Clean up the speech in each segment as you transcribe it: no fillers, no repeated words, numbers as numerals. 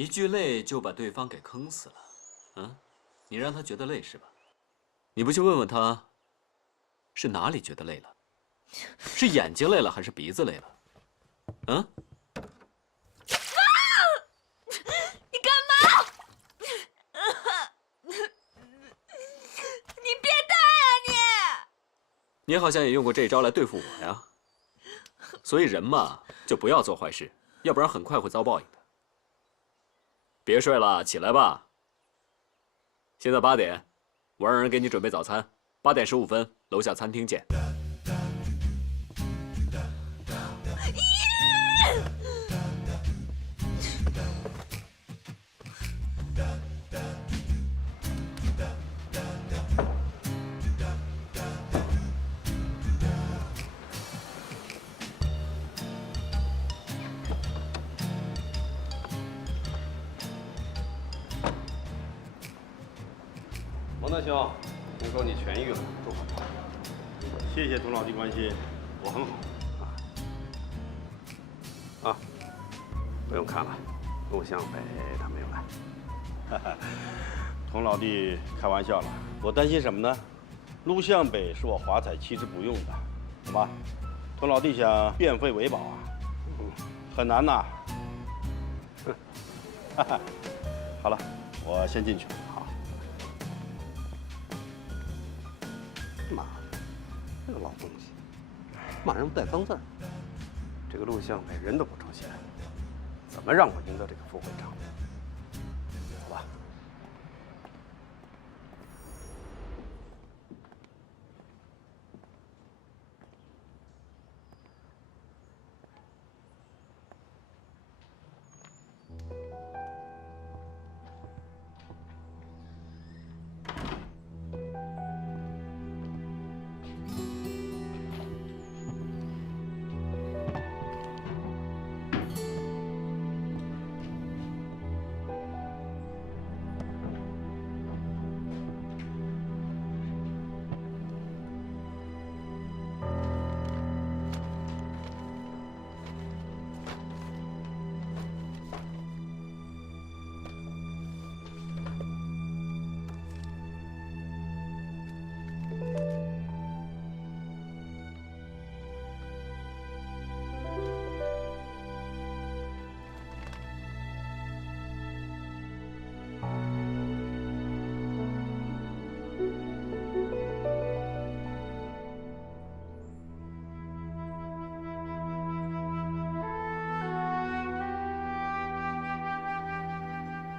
一句累就把对方给坑死了，嗯，你让他觉得累是吧？你不去问问他，是哪里觉得累了？是眼睛累了还是鼻子累了？嗯？你干嘛？你变态啊你好像也用过这招来对付我呀。所以人嘛，就不要做坏事，要不然很快会遭报应的。别睡了，起来吧。现在8点，我让人给你准备早餐。8点15分，楼下餐厅见。蒙德兄，听说你痊愈了，祝贺你！谢谢童老弟关心，我很好。不用看了，陆向北他没有来。哈哈，童老弟开玩笑了，我担心什么呢？陆向北是我华彩弃之不用的，好吧？童老弟想变废为宝啊，很难呐。哈哈，好了，我先进去。好。妈的，这个老东西，骂人不带脏字儿。这个陆向北人都不出现，怎么让我赢得这个副会长？好吧。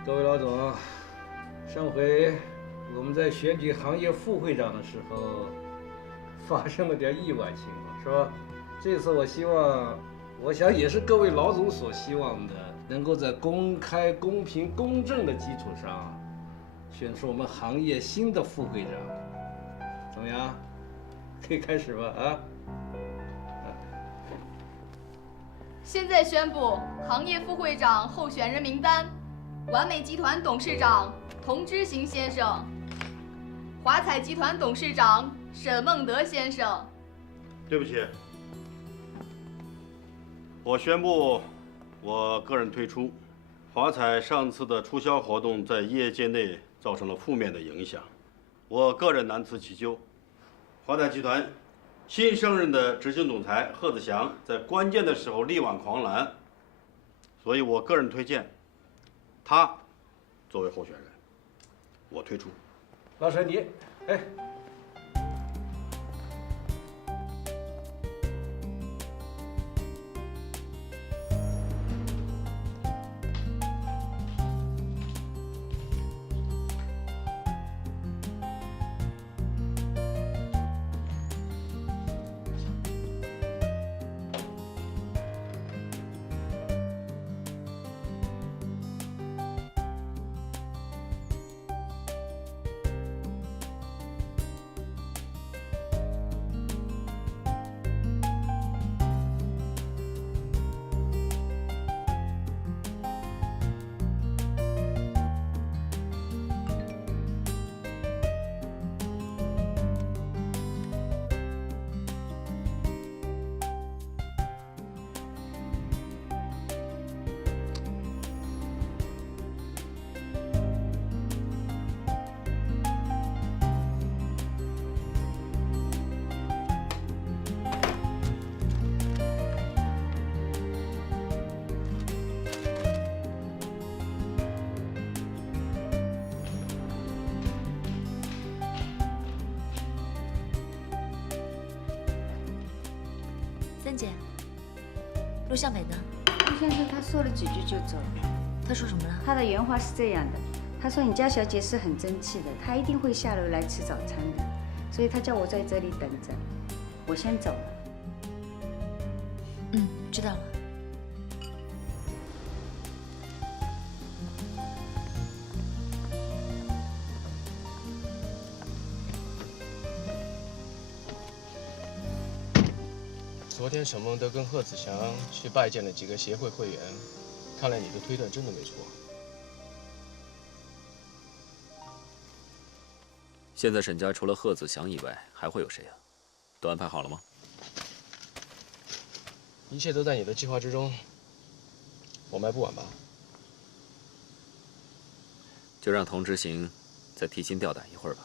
各位老总，上回我们在选举行业副会长的时候，发生了点意外情况，是吧？这次我想也是各位老总所希望的，能够在公开、公平、公正的基础上，选出我们行业新的副会长。怎么样？可以开始吧？啊？现在宣布行业副会长候选人名单：完美集团董事长童知行先生，华彩集团董事长沈孟德先生。对不起，我宣布，我个人退出。华彩上次的促销活动在业界内造成了负面的影响，我个人难辞其咎。华彩集团新升任的执行总裁贺子祥在关键的时候力挽狂澜，所以我个人推荐他作为候选人，我退出。老沈你，哎。芬姐，陆向北呢？陆先生他说了几句就走了。他说什么了？他的原话是这样的，他说你家小姐是很争气的，她一定会下楼来吃早餐的，所以他叫我在这里等着。我先走了。嗯，知道了。昨天沈梦德跟贺子祥去拜见了几个协会会员，看来你的推断真的没错。现在沈家除了贺子祥以外，还会有谁啊？都安排好了吗？一切都在你的计划之中，我们还不晚吧？就让童执行再提心吊胆一会儿吧。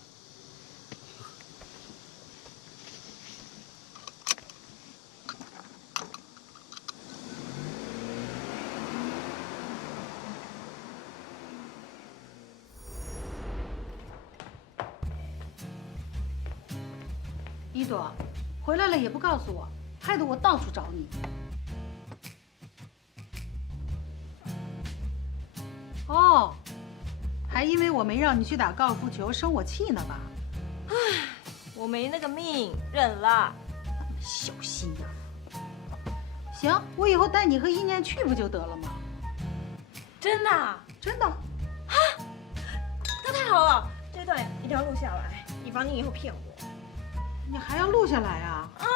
一朵，回来了也不告诉我，害得我到处找你。哦，还因为我没让你去打高尔夫球生我气呢吧？唉，我没那个命，忍了。小心呀！行，我以后带你和一念去不就得了吗？真的啊？真的。啊，那太好了，这段一定要录下来，以防你以后骗我。你还要录下来啊？啊，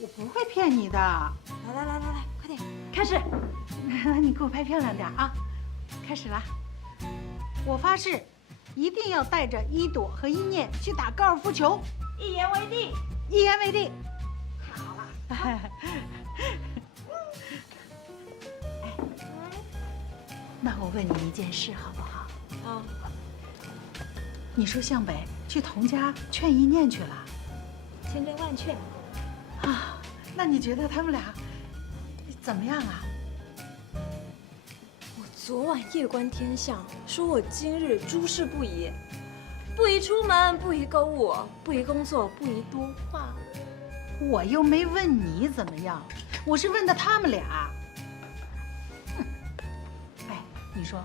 我不会骗你的。来，快点，开始。你给我拍漂亮点啊！开始啦！我发誓，一定要带着一朵和一念去打高尔夫球。一言为定。一言为定。太好了。那我问你一件事好不好？啊。你说向北去童家劝一念去了？千真万确。啊，那你觉得他们俩怎么样啊？我昨晚夜观天象，说我今日诸事不宜，不宜出门，不宜购物，不宜工作，不宜多话。我又没问你怎么样，我是问的他们俩。哼，哎，你说，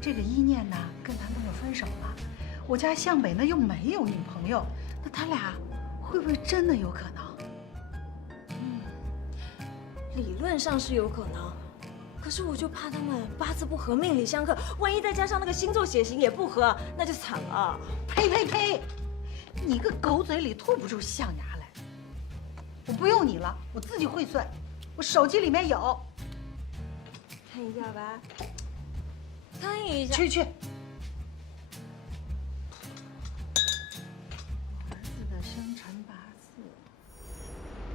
这个一念呢跟男朋友分手了，我家向北呢又没有女朋友，那他俩会不会真的有可能？理论上是有可能，可是我就怕他们八字不合，命里相克，万一再加上那个星座血型也不合，那就惨了。呸呸呸！你个狗嘴里吐不出象牙来。我不用你了，我自己会算，我手机里面有。看一下吧，看一下。去。儿子的生辰八字。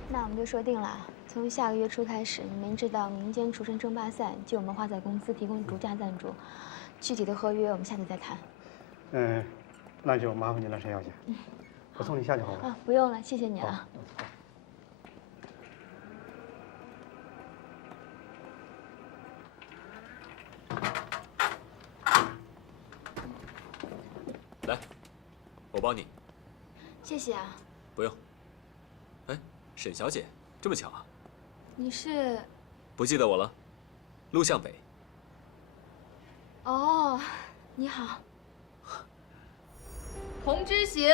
那我们就说定了，从下个月初开始，你们知道民间厨神争霸赛就我们华彩公司提供独家赞助，具体的合约我们下次再谈。那就麻烦你了，陈小姐。我送你下去好吗？啊，不用了，谢谢你啊。来，我帮你。谢谢啊。不用。哎，沈小姐，这么巧啊？你是？不记得我了？陆向北。哦，你好。童之行，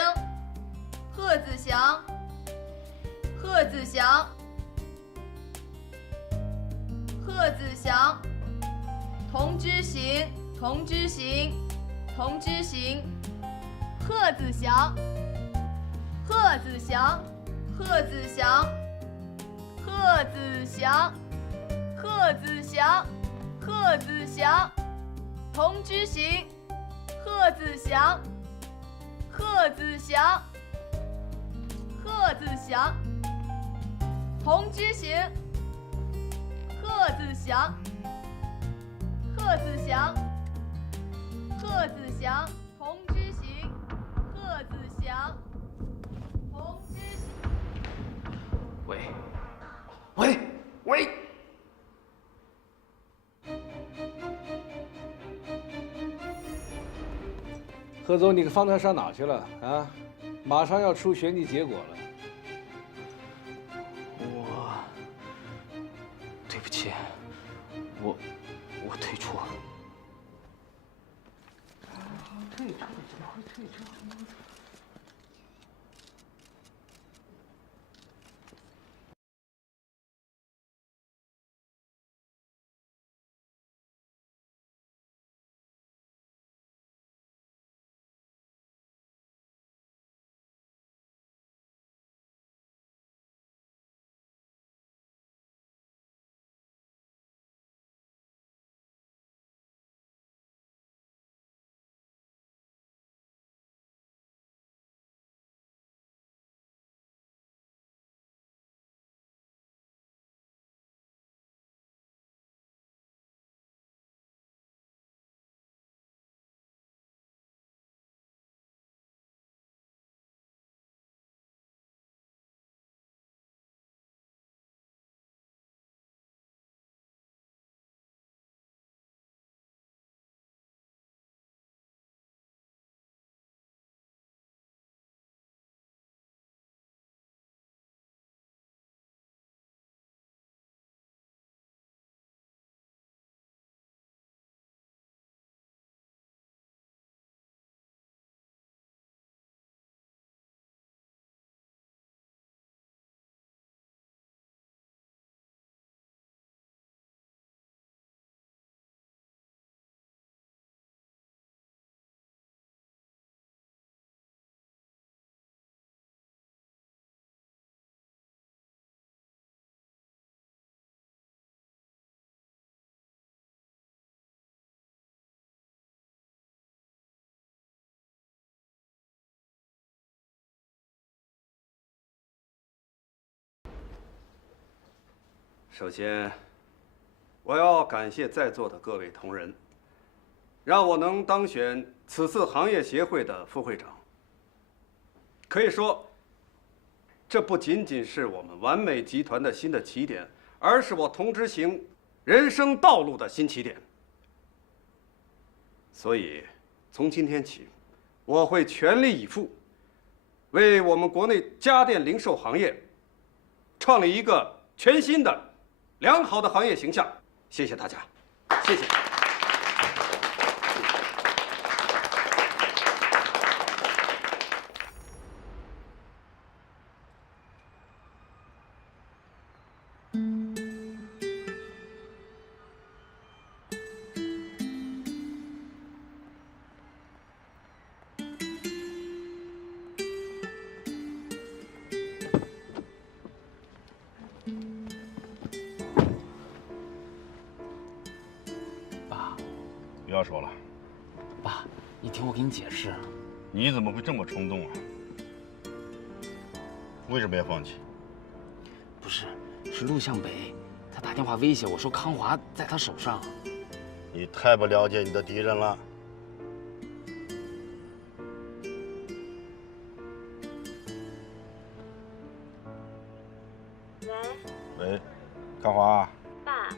贺子祥，贺子祥，贺子祥，童之行，童之行，童之行，贺子祥，贺子祥，贺子祥，贺子祥，贺子祥，贺子祥，童之行，贺子祥。贺子祥，贺子祥，童之行，贺子祥，贺子祥，贺子祥，童之行，贺子祥，童之行。喂。何总，你方才上哪去了啊？马上要出选举结果了。首先，我要感谢在座的各位同仁，让我能当选此次行业协会的副会长。可以说，这不仅仅是我们完美集团的新的起点，而是我童之行人生道路的新起点。所以，从今天起，我会全力以赴，为我们国内家电零售行业创立一个全新的、良好的行业形象。谢谢大家，谢谢。不要说了，爸，你听我给你解释。你怎么会这么冲动啊？为什么要放弃？不是，是陆向北，他打电话威胁我说康华在他手上。你太不了解你的敌人了。喂，康华。爸。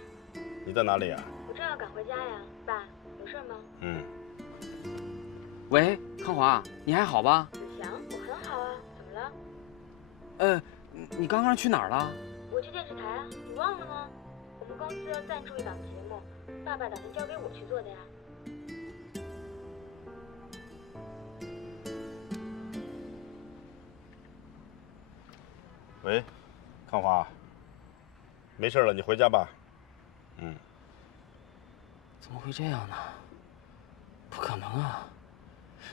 你在哪里啊？我正要赶回家呀，爸。有事吗？嗯。喂，康华，你还好吧？子祥，我很好啊，怎么了？你刚刚去哪儿了？我去电视台啊，你忘了吗？我们公司要赞助一档节目，爸爸打算交给我去做的呀。喂，康华，没事了，你回家吧。嗯。怎么会这样呢？不可能啊！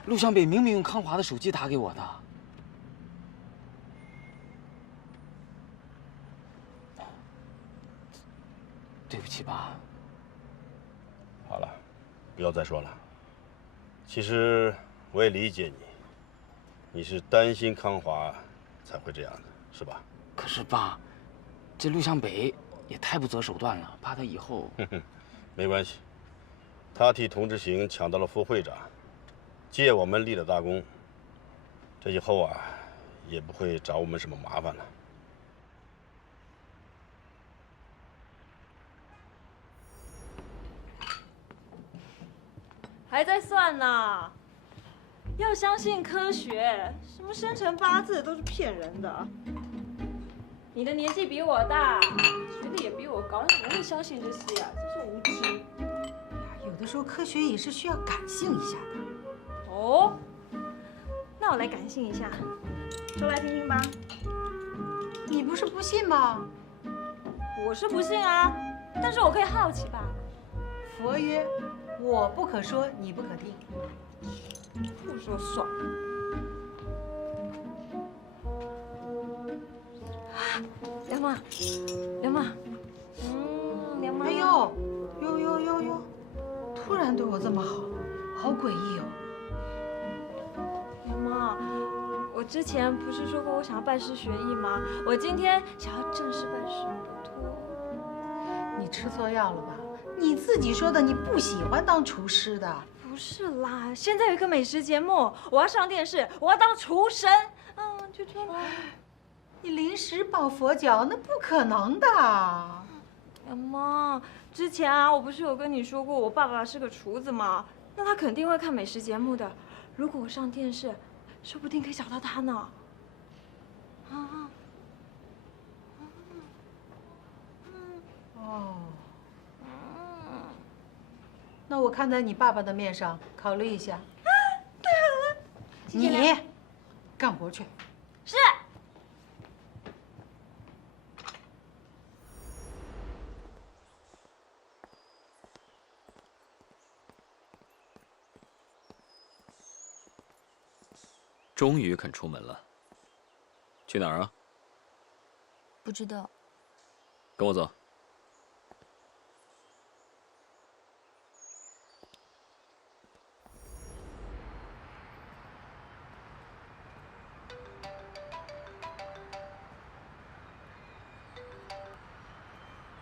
陆向北明明用康华的手机打给我的。对不起，爸。好了，不要再说了。其实我也理解你，你是担心康华才会这样的，是吧？可是爸，这陆向北也太不择手段了，怕他以后……没关系。他替童之行抢到了副会长，借我们立了大功，这以后啊，也不会找我们什么麻烦了。还在算呢，要相信科学，什么生辰八字都是骗人的。你的年纪比我大，学历也比我高，你怎么会相信这些呀？真是无知。有的时候科学也是需要感性一下的。哦，那我来感性一下，说来听听吧。你不是不信吗？我是不信啊，但是我可以好奇吧。佛曰：我不可说，你不可听。不说算了。梁妈，梁妈，梁妈。哎呦，哟，突然对我这么好，好诡异哦。梁妈，我之前不是说过我想要拜师学艺吗？我今天想要正式拜师不托。你吃错药了吧？你自己说的，你不喜欢当厨师的。不是啦，现在有一个美食节目，我要上电视，我要当厨神。就这样。你临时抱佛脚，那不可能的。妈，之前啊，我不是有跟你说过，我爸爸是个厨子吗？那他肯定会看美食节目的。如果我上电视，说不定可以找到他呢。哦。那我看在你爸爸的面上，考虑一下。太好了，你干活去。是。终于肯出门了。去哪儿啊？不知道。跟我走。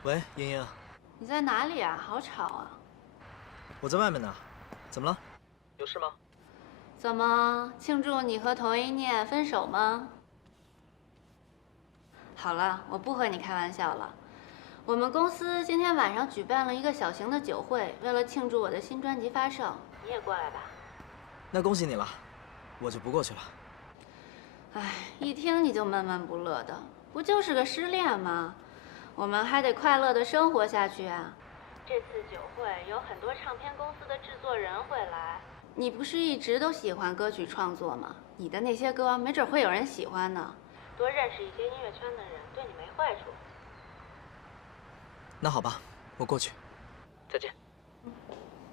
喂，莹莹，你在哪里啊？好吵啊！我在外面呢。怎么了？有事吗？怎么庆祝你和童一念分手吗？好了，我不和你开玩笑了。我们公司今天晚上举办了一个小型的酒会，为了庆祝我的新专辑发售，你也过来吧。那恭喜你了，我就不过去了。哎，一听你就闷闷不乐的，不就是个失恋吗？我们还得快乐的生活下去啊！这次酒会有很多唱片公司的制作人会来。你不是一直都喜欢歌曲创作吗？你的那些歌没准会有人喜欢呢。多认识一些音乐圈的人，对你没坏处。那好吧，我过去。再见。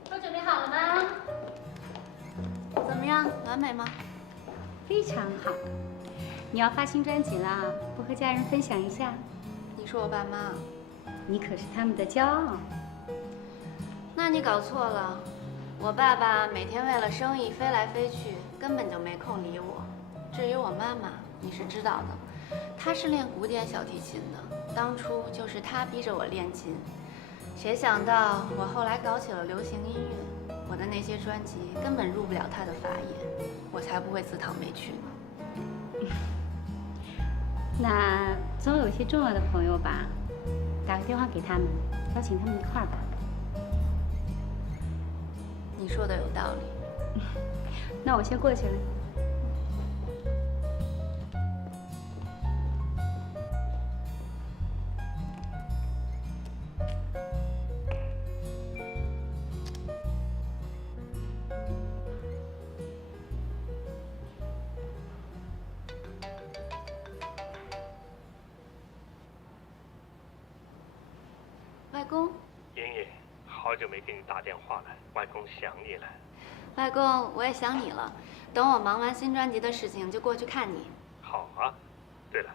都准备好了吗？怎么样，完美吗？非常好。你要发新专辑啦，不和家人分享一下？你说我爸妈？你可是他们的骄傲。那你搞错了。我爸爸每天为了生意飞来飞去，根本就没空理我。至于我妈妈，你是知道的，她是练古典小提琴的，当初就是她逼着我练琴。谁想到我后来搞起了流行音乐，我的那些专辑根本入不了她的法眼，我才不会自讨没趣呢。那总有一些重要的朋友吧，打个电话给他们，邀请他们一块儿吧。你说的有道理。那我先过去了。外公。莹莹，好久没给你打电话了，外公想你了。外公，我也想你了。等我忙完新专辑的事情，就过去看你。好啊。对了，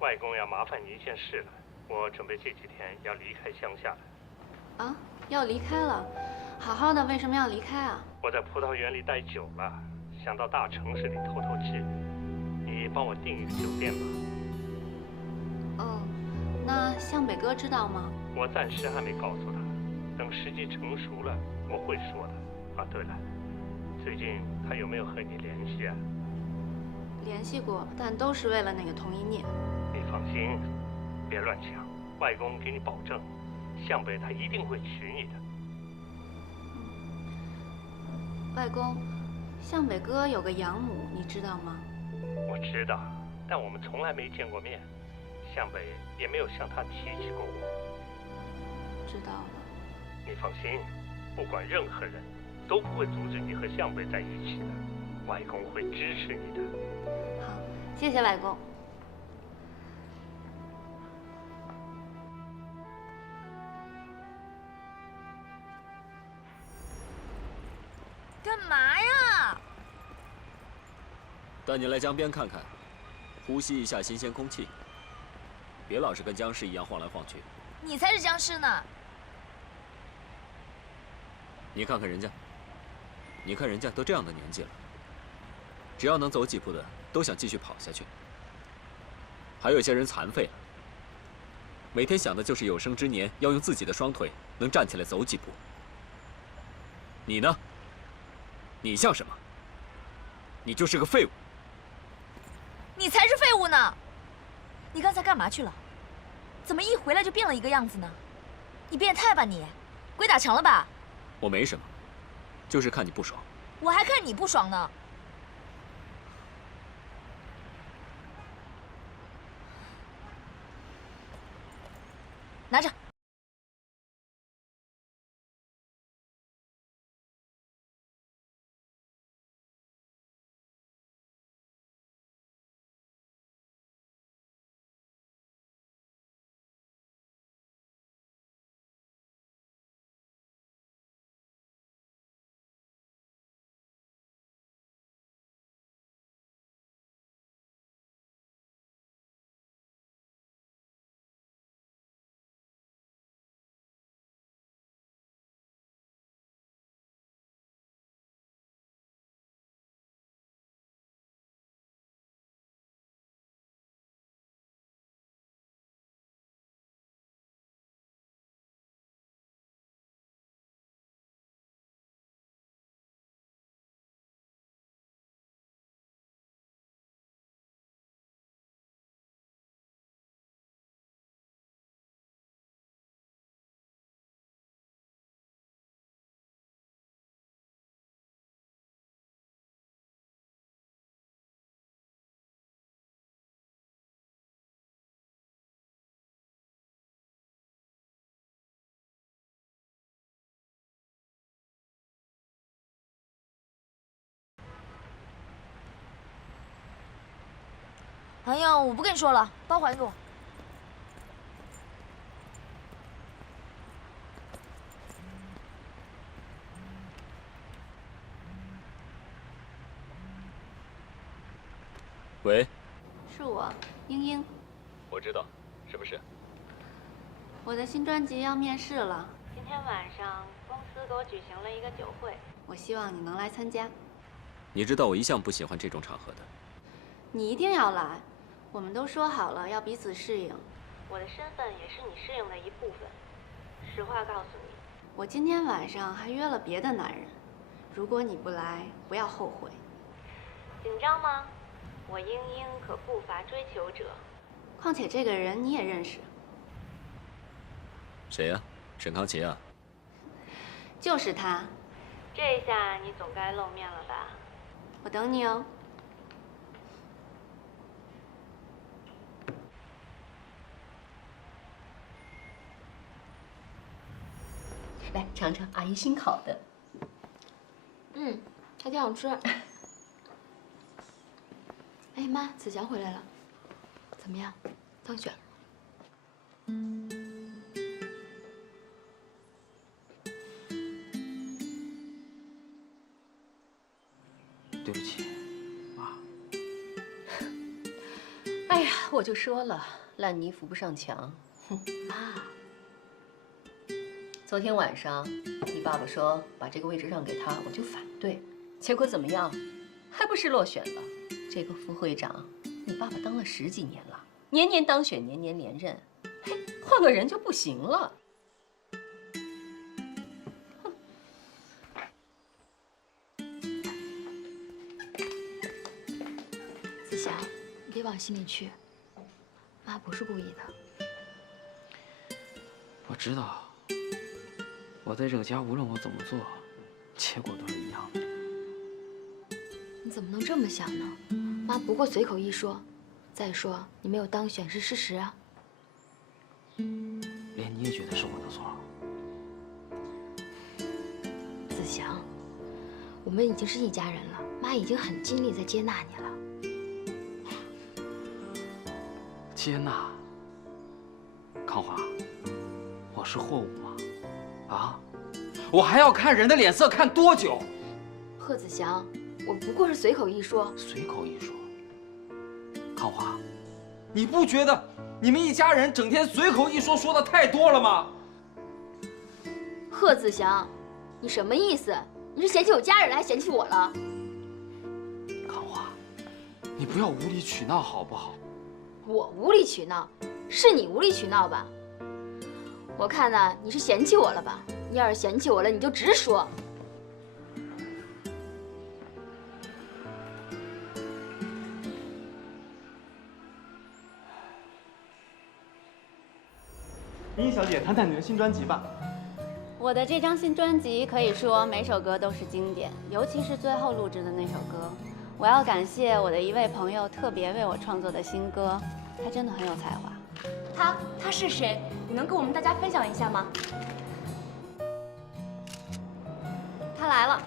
外公要麻烦你一件事了，我准备这几天要离开乡下了。啊，要离开了？好好的，为什么要离开啊？我在葡萄园里待久了，想到大城市里透透气。你帮我订一个酒店吧。那向北哥知道吗？我暂时还没告诉他，等时机成熟了，我会说的。啊，对了，最近他有没有和你联系啊？联系过，但都是为了那个童一念。你放心，别乱想，外公给你保证，向北他一定会娶你的。外公，向北哥有个养母，你知道吗？我知道，但我们从来没见过面，向北也没有向他提起过我。知道了。你放心，不管任何人，都不会阻止你和向北在一起的。外公会支持你的。好，谢谢外公。干嘛呀？带你来江边看看，呼吸一下新鲜空气，别老是跟僵尸一样晃来晃去。你才是僵尸呢！你看看人家，你看人家都这样的年纪了，只要能走几步的，都想继续跑下去。还有些人残废了，每天想的就是有生之年要用自己的双腿能站起来走几步。你呢？你像什么？你就是个废物。你才是废物呢！你刚才干嘛去了？怎么一回来就变了一个样子呢？你变态吧你？鬼打墙了吧？我没什么，就是看你不爽。我还看你不爽呢。拿着。哎呀，我不跟你说了，包还给我。喂，是我，英英。我知道，什么事？我的新专辑要面试了，今天晚上公司给我举行了一个酒会，我希望你能来参加。你知道我一向不喜欢这种场合的。你一定要来，我们都说好了要彼此适应，我的身份也是你适应的一部分。实话告诉你，我今天晚上还约了别的男人，如果你不来，不要后悔。紧张吗？我英英可不乏追求者，况且这个人你也认识。谁呀？沈康琪啊？就是他。这下你总该露面了吧？我等你哦。来尝尝阿姨新烤的。还挺好吃。哎妈，子祥回来了，怎么样？当选了？对不起，妈。哎呀，我就说了，烂泥扶不上墙。哼，妈，昨天晚上你爸爸说把这个位置让给他，我就反对，结果怎么样？还不是落选了。这个副会长，你爸爸当了10几年了，年年当选，年年连任。嘿，换个人就不行了。子祥，你别往心里去，妈不是故意的。我知道，我在这个家无论我怎么做，结果都是一样的。你怎么能这么想呢？妈不过随口一说。再说，你没有当选是事实啊。连你也觉得是我的错？子祥，我们已经是一家人了，妈已经很尽力在接纳你了。接纳？康华，我是货物吗？啊？我还要看人的脸色看多久？贺子祥，我不过是随口一说。随口一说。康华，你不觉得你们一家人整天随口一说说的太多了吗？贺子祥，你什么意思？你是嫌弃我家人了，还嫌弃我了？康华，你不要无理取闹好不好？我无理取闹，是你无理取闹吧？我看呢，你是嫌弃我了吧？你要是嫌弃我了，你就直说。茵茵小姐，谈谈你的新专辑吧。我的这张新专辑可以说每首歌都是经典，尤其是最后录制的那首歌。我要感谢我的一位朋友特别为我创作的新歌，他真的很有才华。他是谁？你能跟我们大家分享一下吗？他来了。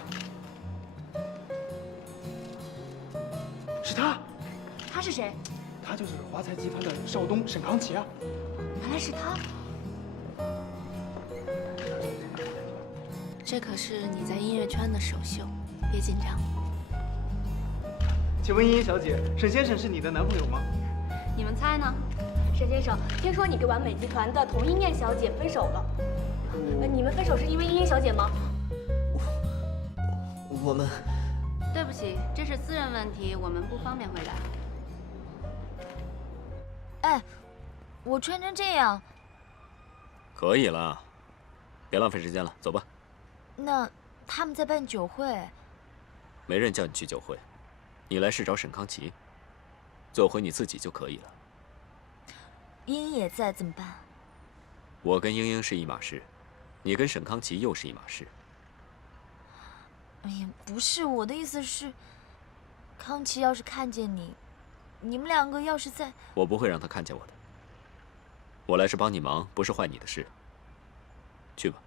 是他。他是谁？他就是华财集团的少东沈康奇啊。原来是他。这可是你在音乐圈的首秀，别紧张。请问茵茵小姐，沈先生是你的男朋友吗？你们猜呢？沈先生，听说你跟完美集团的童一念小姐分手了。你们分手是因为茵茵小姐吗？我们……对不起，这是私人问题，我们不方便回答。哎，我穿成这样，可以了，别浪费时间了，走吧。那他们在办酒会，没人叫你去酒会，你来是找沈康琪，做回你自己就可以了。茵茵也在，怎么办？我跟茵茵是一码事，你跟沈康琪又是一码事。哎呀，不是，我的意思是，康琪要是看见你，你们两个要是在……我不会让他看见我的。我来是帮你忙，不是坏你的事。去吧。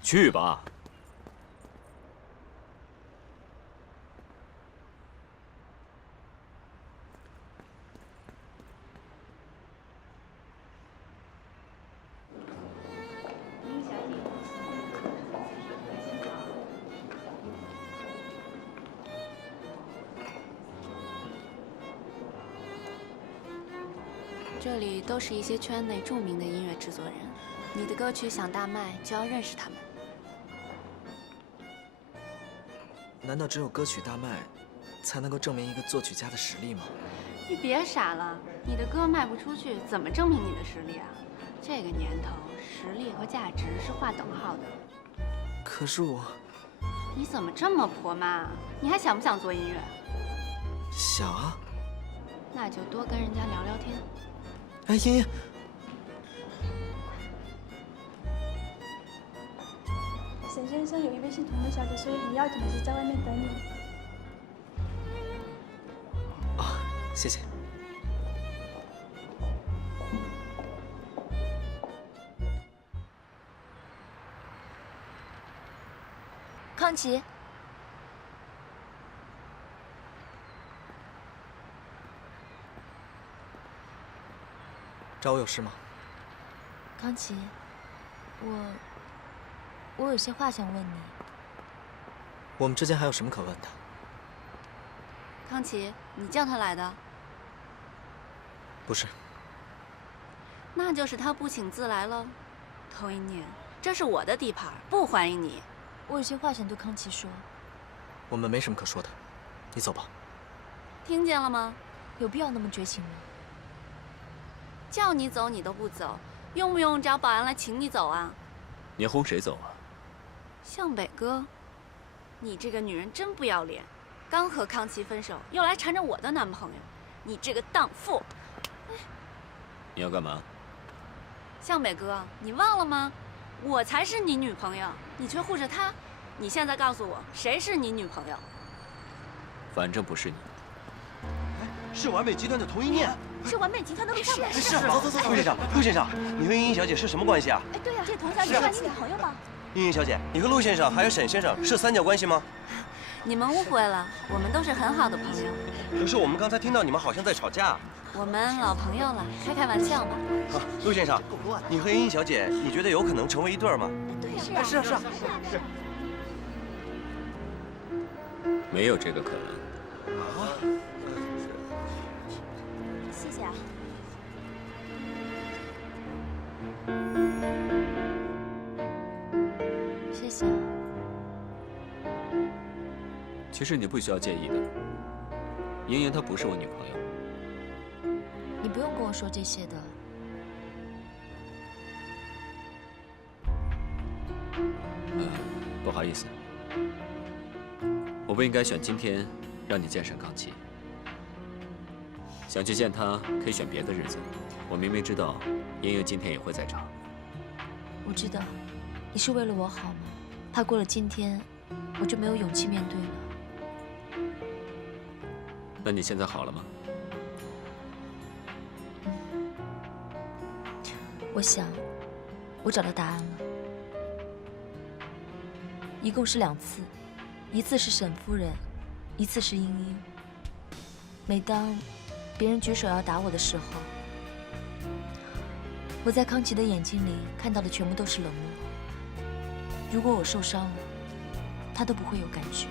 去吧。这里都是一些圈内著名的音乐制作人，你的歌曲想大卖，就要认识他们。难道只有歌曲大卖，才能够证明一个作曲家的实力吗？你别傻了，你的歌卖不出去，怎么证明你的实力啊？这个年头，实力和价值是划等号的。可是我……你怎么这么婆妈啊？你还想不想做音乐？想啊。那就多跟人家聊聊天。哎，茵茵。沈先生有一位姓童的小姐说你要紧的是在外面等你。啊，谢谢。康琪，找我有事吗？康琪，我有些话想问你。我们之间还有什么可问的？康琪，你叫他来的？不是。那就是他不请自来了。童一念，这是我的地盘，不欢迎你。我有些话想对康琪说。我们没什么可说的，你走吧。听见了吗？有必要那么绝情吗？叫你走你都不走，用不用找保安来请你走啊？你轰谁走啊？向北哥，你这个女人真不要脸！刚和康琪分手，又来缠着我的男朋友，你这个荡妇！你要干嘛？向北哥，你忘了吗？我才是你女朋友，你却护着她。你现在告诉我，谁是你女朋友？反正不是你。是完美集团的童一念。是完美集团的陆向北。是，走。陆先生，你和茵茵小姐是什么关系啊？哎，对呀，这童小姐是你女朋友吗？茵茵小姐，你和陆先生还有沈先生是三角关系吗？你们误会了，我们都是很好的朋友。可是我们刚才听到你们好像在吵架。我们老朋友了，开玩笑嘛。啊，陆先生，你和茵茵小姐，你觉得有可能成为一对吗？对呀，是啊，是啊。没有这个可能。啊？谢谢啊。谢谢。其实你不需要介意的，莹莹她不是我女朋友。你不用跟我说这些的。不好意思，我不应该选今天让你见沈康琪。想去见她，可以选别的日子。我明明知道莹莹今天也会在场。我知道，你是为了我好吗？怕过了今天，我就没有勇气面对了。那你现在好了吗？我想，我找到答案了。一共是2次，一次是沈夫人，一次是茵茵。每当别人举手要打我的时候，我在康琪的眼睛里看到的全部都是冷漠。如果我受伤了，他都不会有感觉，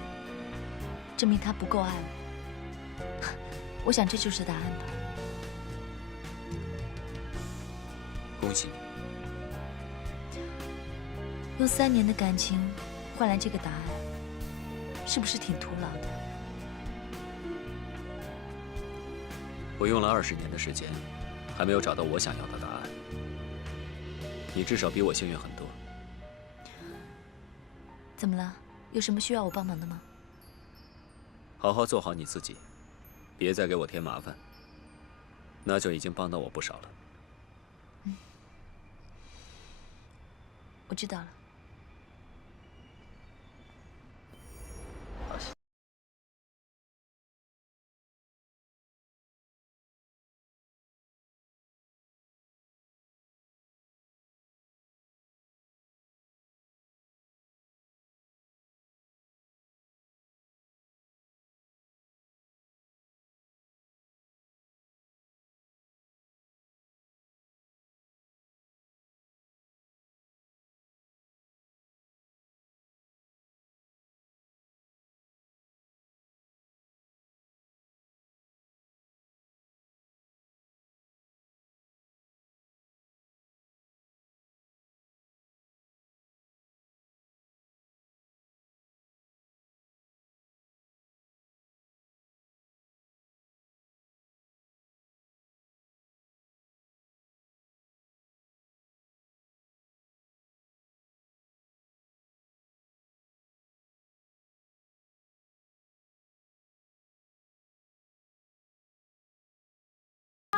证明他不够爱我。我想这就是答案吧。恭喜你，用3年的感情换来这个答案，是不是挺徒劳的？我用了20年的时间，还没有找到我想要的答案。你至少比我幸运很多。怎么了？有什么需要我帮忙的吗？好好做好你自己，别再给我添麻烦，那就已经帮到我不少了。我知道了。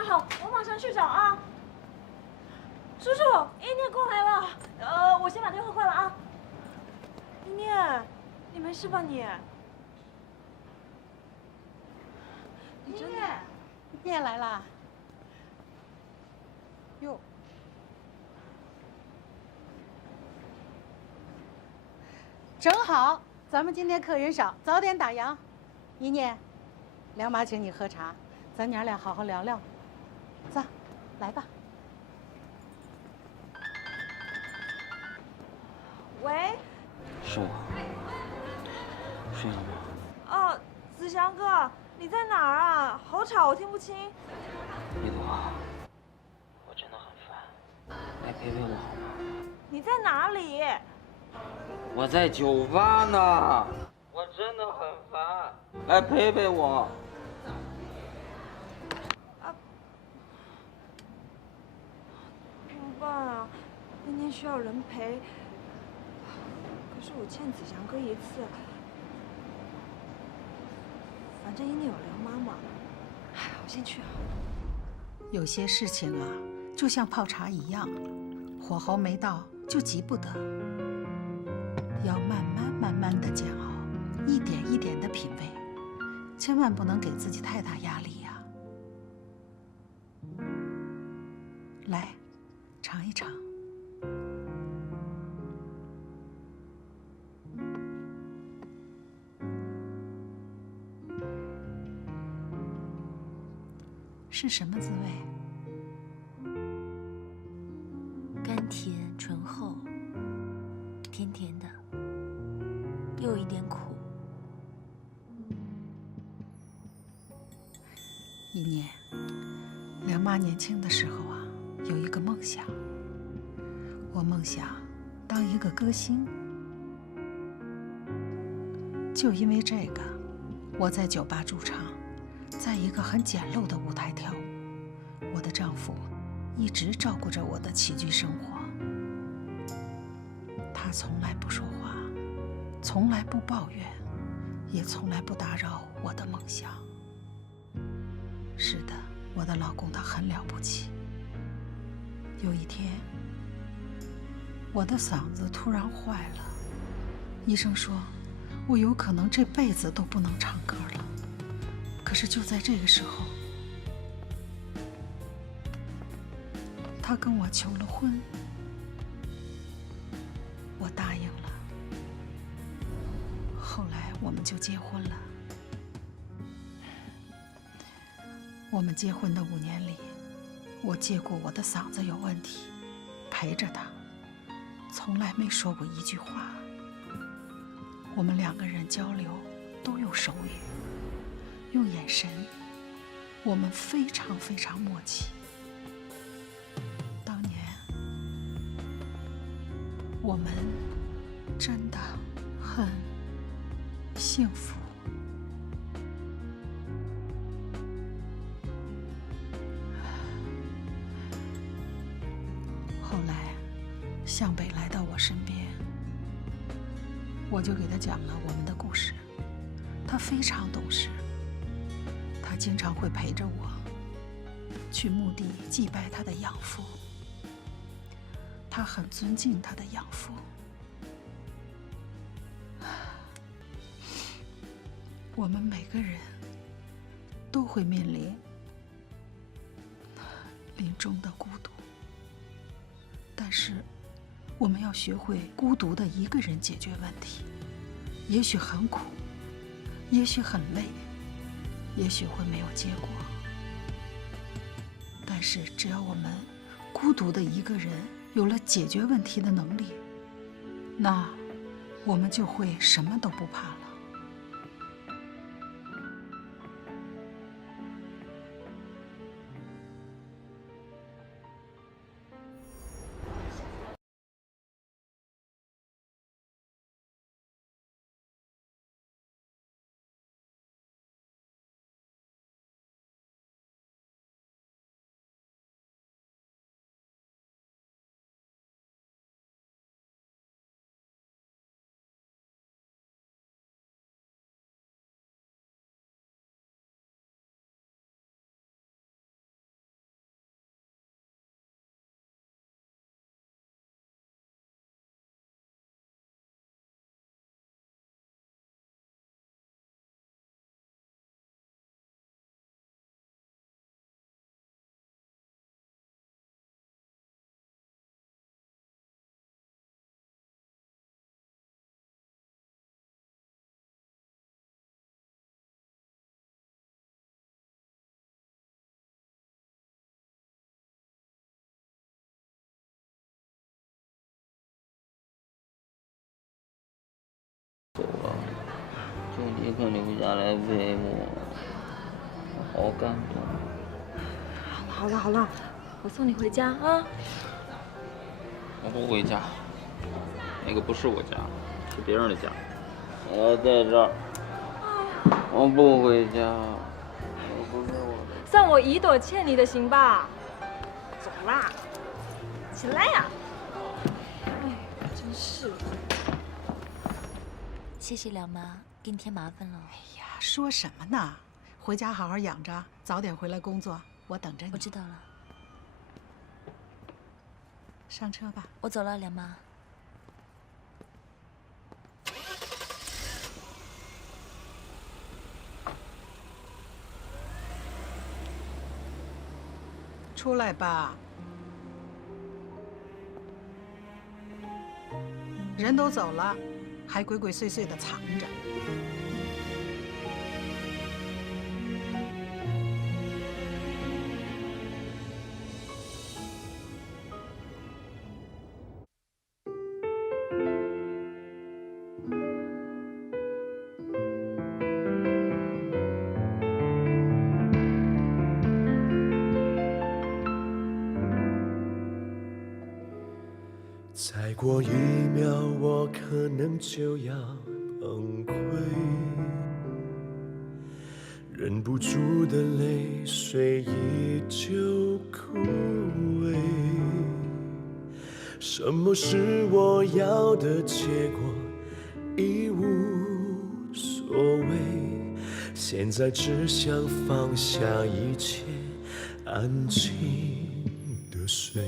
好，我马上去找啊。叔叔，一念过来了。我先把电话挂了啊。一念，你没事吧你？一念，你也来啦？哟，正好，咱们今天客人少，早点打烊。一念，梁妈请你喝茶，咱娘俩好好聊聊。走，来吧。喂。是我。睡了吗？哦，子祥哥，你在哪儿啊？好吵，我听不清。一朵，我真的很烦，来陪陪我好吗？你在哪里？我在酒吧呢，我真的很烦，来陪陪我。怎么办啊？今天需要人陪，可是我欠子祥哥1次。反正一定有梁妈妈，哎，我先去啊。有些事情啊，就像泡茶一样，火候没到就急不得，要慢慢的煎熬，一点一点的品味，千万不能给自己太大压力呀。来，尝一尝。是什么滋味？甘甜醇厚，甜甜的，又有一点苦。一念，梁妈年轻的时候啊，有一个梦想。我梦想当一个歌星。就因为这个，我在酒吧驻唱，在一个很简陋的舞台跳舞。我的丈夫一直照顾着我的起居生活。他从来不说话，从来不抱怨，也从来不打扰我的梦想。是的，我的老公他很了不起。有一天，我的嗓子突然坏了，医生说我有可能这辈子都不能唱歌了。可是就在这个时候，他跟我求了婚，我答应了。后来我们就结婚了。我们结婚的5年里，我借过我的嗓子有问题，陪着他，从来没说过一句话。我们2个人交流都用手语，用眼神，我们非常非常默契。当年我们真的很幸福。后来，向北来到我身边，我就给他讲了我们的故事。他非常懂事，他经常会陪着我去墓地祭拜他的养父。他很尊敬他的养父。我们每个人都会面临临终的孤独，但是我们要学会孤独的一个人解决问题。也许很苦，也许很累，也许会没有结果，但是只要我们孤独的一个人有了解决问题的能力，那我们就会什么都不怕了。走了，就你可留下来陪我，我好感动。好了好了，我送你回家啊。我不回家，那个不是我家，是别人的家。我要在这儿，我不回家，我不是我的。算我一朵欠你的行吧。走啦，起来呀！哎，真是。谢谢梁妈，给你添麻烦了。哎呀，说什么呢？回家好好养着，早点回来工作，我等着你。我知道了。上车吧。我走了，梁妈。出来吧。人都走了，还鬼鬼祟祟的藏着。再过1秒，我可能就要崩溃，忍不住的泪水依旧枯萎。什么是我要的结果？已无所谓，现在只想放下一切，安静的睡。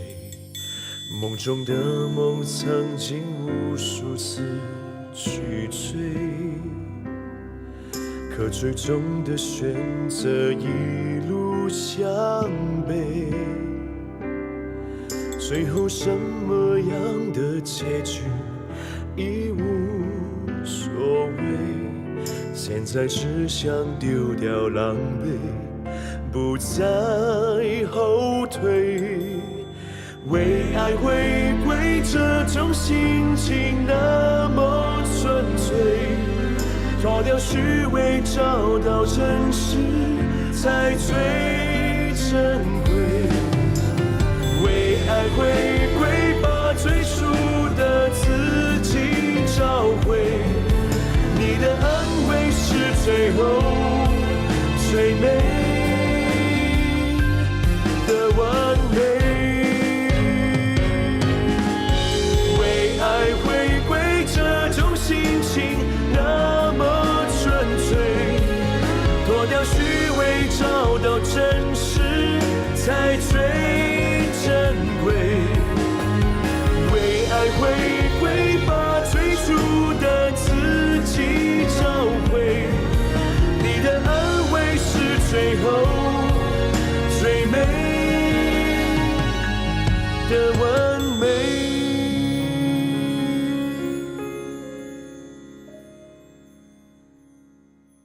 梦中的梦曾经无数次去追，可最终的选择一路向北。最后什么样的结局已无所谓，现在只想丢掉狼狈，不再后退。为爱回归这种心情那么纯粹，脱掉虚伪，找到真实才最珍贵。为爱回